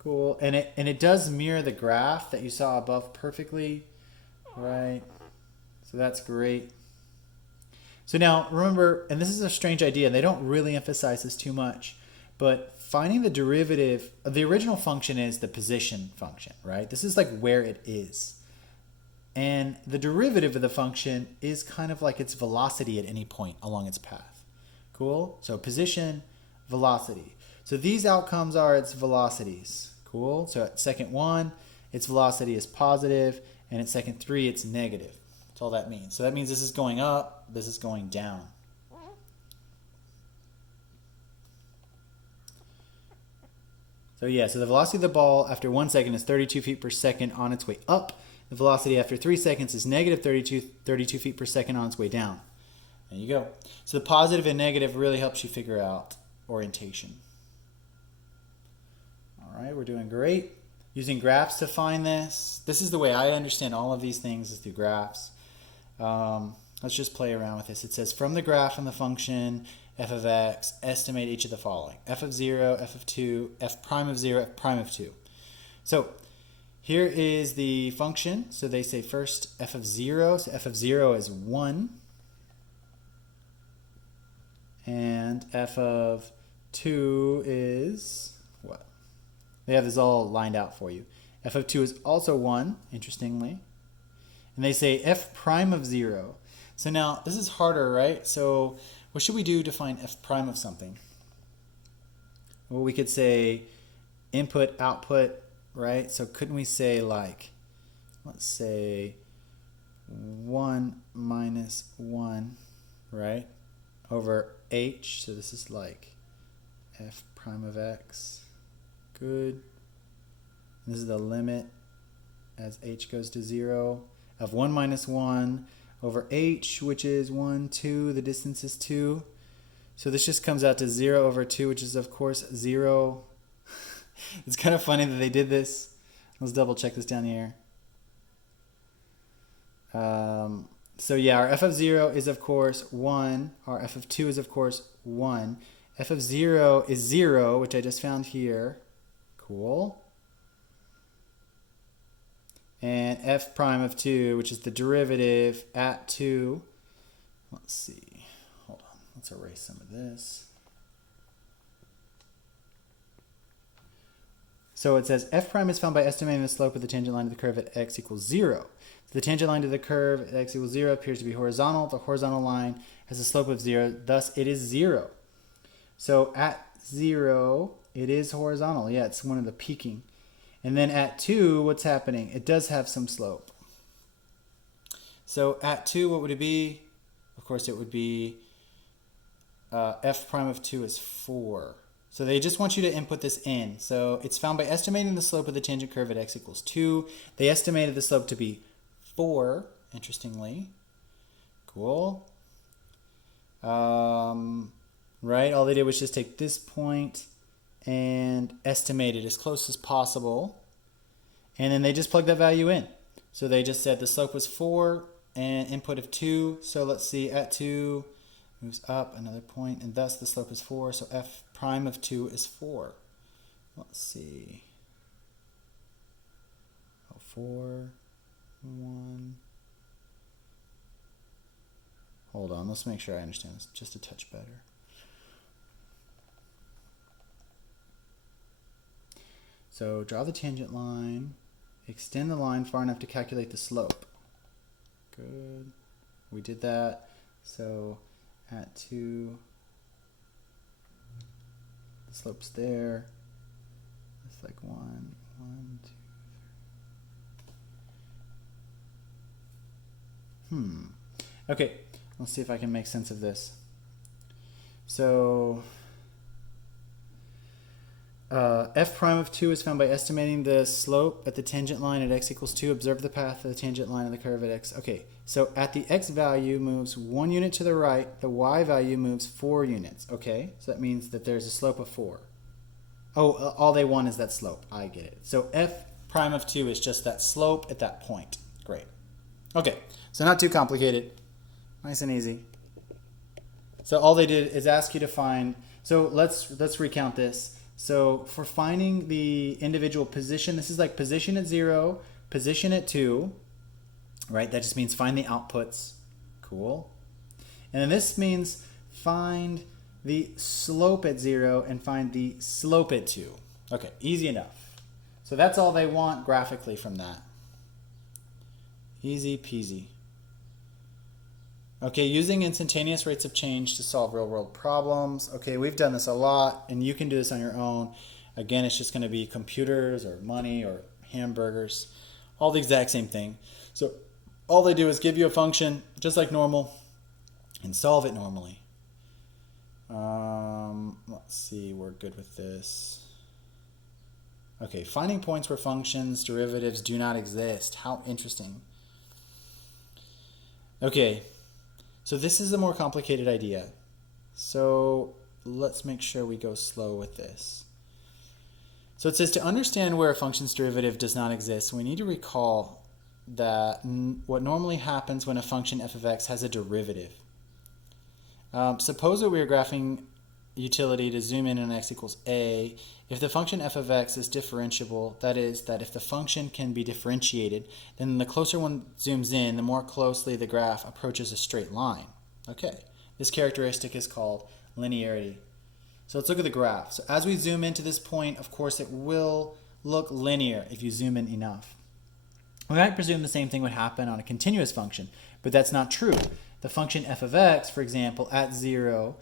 Cool. And it does mirror the graph that you saw above perfectly, right? So that's great. So now remember, and this is a strange idea, and they don't really emphasize this too much, but finding the derivative of the original function is the position function, right? This is like where it is. And the derivative of the function is kind of like its velocity at any point along its path. Cool? So position, velocity. So these outcomes are its velocities. Cool? So at second 1, its velocity is positive, and at second 3, it's negative. That's all that means. So that means this is going up, this is going down. So yeah, so the velocity of the ball after 1 second is 32 feet per second on its way up. The velocity after 3 seconds is negative 32 feet per second on its way down. There you go. So the positive and negative really helps you figure out orientation. All right, we're doing great. Using graphs to find this. This is the way I understand all of these things, is through graphs. Let's just play around with this. It says from the graph and the function f of x, estimate each of the following. F of 0, f of 2, f prime of 0, f prime of 2. So here is the function. So they say first f of 0. So f of 0 is 1. And f of 2 is what? They have this all lined out for you. F of 2 is also 1, interestingly. And they say f prime of 0. So now, this is harder, right? So what should we do to find f prime of something? Well, we could say input, output, right? So couldn't we say like, let's say 1 minus 1, right? Over h, so this is like f prime of x. Good. This is the limit as h goes to 0 of 1 minus 1 over h, which is 1, 2. The distance is 2. So this just comes out to 0 over 2, which is, of course, 0. It's kind of funny that they did this. Let's double check this down here. So yeah, our f of 0 is, of course, 1. Our f of 2 is, of course, 1. F of 0 is 0, which I just found here. Cool. And f prime of 2, which is the derivative at 2. Let's see. Hold on. Let's erase some of this. So it says f prime is found by estimating the slope of the tangent line to the curve at x equals 0. So the tangent line to the curve at x equals 0 appears to be horizontal. The horizontal line has a slope of 0. Thus, it is 0. So at 0, it is horizontal. Yeah, it's one of the peaking. And then at 2, what's happening? It does have some slope. So at 2, what would it be? Of course, it would be f prime of 2 is 4. So they just want you to input this in. So it's found by estimating the slope of the tangent curve at x equals 2. They estimated the slope to be 4, interestingly. Cool. Right, all they did was just take this point and estimate it as close as possible. And then they just plugged that value in. So they just said the slope was 4 and input of 2. So let's see, at 2 moves up another point, and thus the slope is 4. So f prime of 2 is 4. Let's see. 4, 1. Hold on, let's make sure I understand this just a touch better. So draw the tangent line, extend the line far enough to calculate the slope. Good. We did that. So at 2, the slope's there. It's like 1, 1, 2, 3. Okay, let's see if I can make sense of this. So f prime of 2 is found by estimating the slope at the tangent line at x equals 2. Observe the path of the tangent line of the curve at x. Okay, so at the x value moves 1 unit to the right, the y value moves 4 units. Okay, so that means that there's a slope of 4. Oh, all they want is that slope. I get it. So f prime of 2 is just that slope at that point. Great. Okay, so not too complicated. Nice and easy. So all they did is ask you to find, so let's recount this. So for finding the individual position, this is like position at 0, position at 2, right? That just means find the outputs. Cool. And then this means find the slope at 0 and find the slope at 2. Okay, easy enough. So that's all they want graphically from that. Easy peasy. Okay, using instantaneous rates of change to solve real-world problems. Okay, we've done this a lot, and you can do this on your own. Again, it's just going to be computers or money or hamburgers, all the exact same thing. So all they do is give you a function, just like normal, and solve it normally. Let's see, we're good with this. Okay, finding points where functions, derivatives do not exist. How interesting. Okay. So this is a more complicated idea. So let's make sure we go slow with this. So it says to understand where a function's derivative does not exist, we need to recall that what normally happens when a function f of x has a derivative. Suppose that we are graphing utility to zoom in on x equals a. If the function f of x is differentiable, that is, that if the function can be differentiated, then the closer one zooms in, the more closely the graph approaches a straight line. Okay, this characteristic is called linearity. So let's look at the graph. So as we zoom into this point, of course, it will look linear if you zoom in enough. We might presume the same thing would happen on a continuous function, but that's not true. The function f of x, for example, at 0,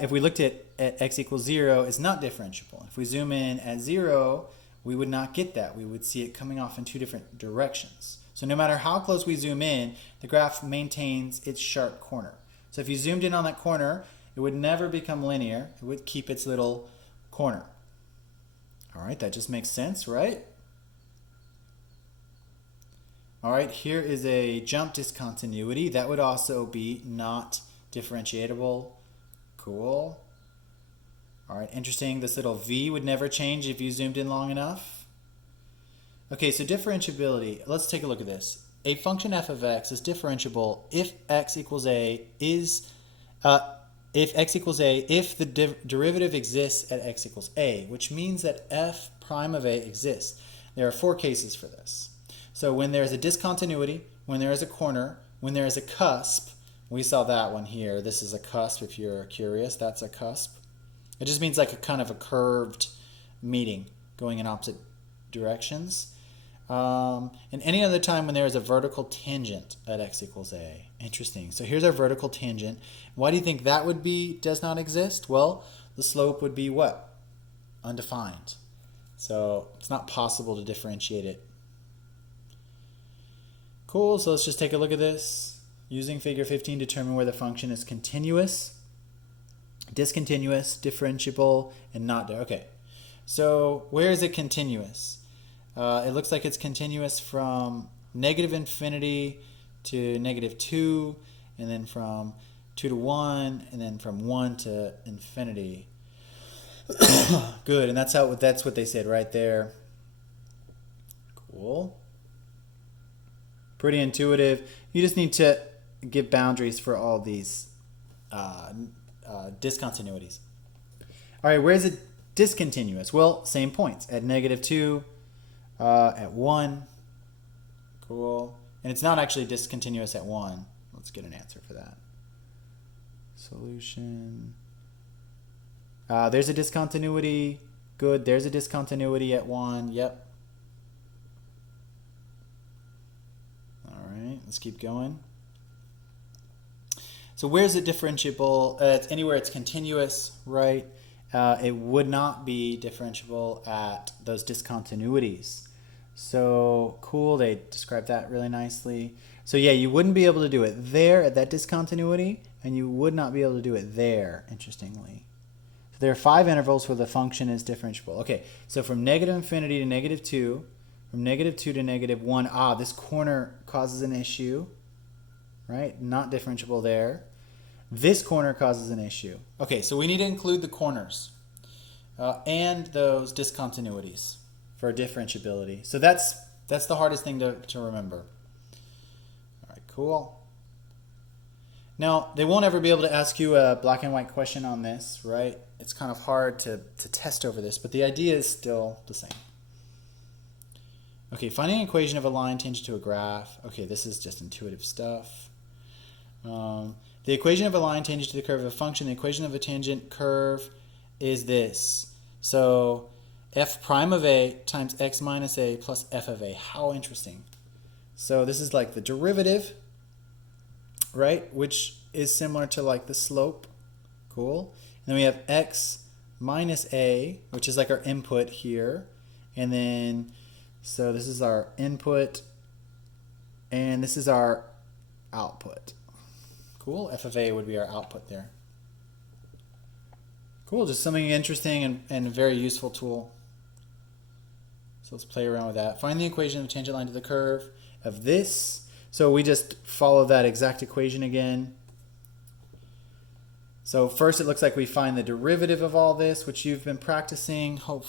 if we looked at x equals 0, is not differentiable. If we zoom in at 0, we would not get that. We would see it coming off in two different directions. So no matter how close we zoom in, the graph maintains its sharp corner. So if you zoomed in on that corner, it would never become linear. It would keep its little corner. All right, that just makes sense, right? All right, here is a jump discontinuity. That would also be not differentiable. Cool. All right, interesting. This little v would never change if you zoomed in long enough. Okay, so differentiability. Let's take a look at this. A function f of x is differentiable if x equals a is if the derivative exists at x equals a, which means that f prime of a exists. There are 4 cases for this. So when there's a discontinuity, when there is a corner, when there is a cusp, we saw that one here. This is a cusp if you're curious. That's a cusp. It just means like a kind of a curved meeting going in opposite directions. And any other time when there is a vertical tangent at x equals a. Interesting. So here's our vertical tangent. Why do you think that would be does not exist? Well, the slope would be what? Undefined. So it's not possible to differentiate it. Cool, so let's just take a look at this. Using figure 15, determine where the function is continuous, discontinuous, differentiable, and not. Okay, so where is it continuous? It looks like it's continuous from negative infinity to negative 2, and then from 2 to 1, and then from 1 to infinity. Good, and that's what they said right there. Cool. Pretty intuitive. You just need to give boundaries for all these discontinuities. All right, where is it discontinuous? Well, same points. At negative 2, at 1. Cool. And it's not actually discontinuous at 1. Let's get an answer for that. Solution. There's a discontinuity. Good. There's a discontinuity at 1. Yep. Let's keep going. So where's it differentiable? It's anywhere it's continuous, right? It would not be differentiable at those discontinuities. So cool, they described that really nicely. So yeah, you wouldn't be able to do it there at that discontinuity, and you would not be able to do it there, interestingly. So there are 5 intervals where the function is differentiable. Okay, so from negative infinity to negative 2, from negative 2 to negative 1, this corner causes an issue, right? Not differentiable there. This corner causes an issue. Okay, so we need to include the corners and those discontinuities for differentiability. So that's the hardest thing to remember. All right, cool. Now, they won't ever be able to ask you a black and white question on this, right? It's kind of hard to test over this, but the idea is still the same. Okay, finding an equation of a line tangent to a graph. Okay, this is just intuitive stuff. The equation of a line tangent to the curve of a function, the equation of a tangent curve is this. So f prime of a times x minus a plus f of a. How interesting. So this is like the derivative, right? Which is similar to like the slope. Cool. And then we have x minus a, which is like our input here. And then, so this is our input, and this is our output. Cool. F of a would be our output there. Cool. Just something interesting and a very useful tool. So let's play around with that. Find the equation of the tangent line to the curve of this. So we just follow that exact equation again. So first it looks like we find the derivative of all this, which you've been practicing, hopefully.